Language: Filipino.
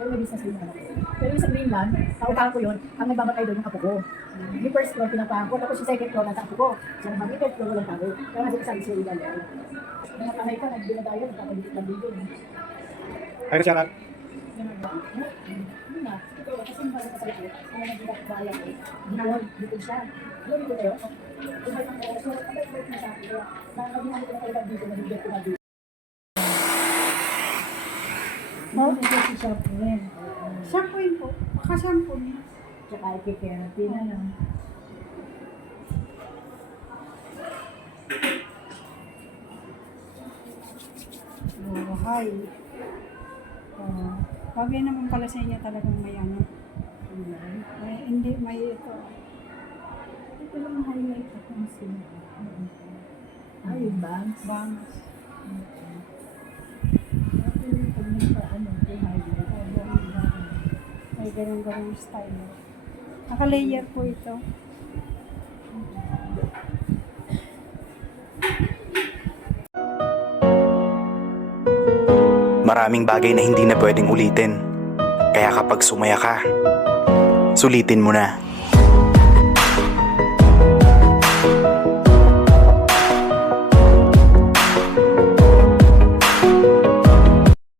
Pero may business din naman ako. Pero yung sa Greenland, naupahan ko yun, ang nagbabatay doon yung apo ko. Yung first floor, pinapahan ko. Tapos yung second floor, nasa apo ko. So, yung third floor, walang tao. Kaya nga sabi sa illegal yan. Mga panay ka, nagbinadayan, nagkakabit ng bilyon. Ay, siya na. Yun na. Ito, kasi yung balik sa ito, kung nagbibayan ko, ginawag dito siya. Yun ko kayo. Kung may mga oras, mabait na sa akin. Kaya, nakakabinali ko na kayo dito, nabigyan ko na dito. Oh, Si shampooin. shampooin po. Maka-shampoo niya. Tsaka i-keratin na lang. Oh, hi. Oh, bagay naman pala sa inyo talagang may ano. Hindi, may ito. Ito lang ang highlight ako ng sino. Ah, yung bangs. Bangs. Ito yung pag nagpaano, yung highlight. May ganun-ganun style. Naka-layer po ito. Maraming bagay na hindi na pwedeng ulitin. Kaya kapag sumaya ka, sulitin mo na.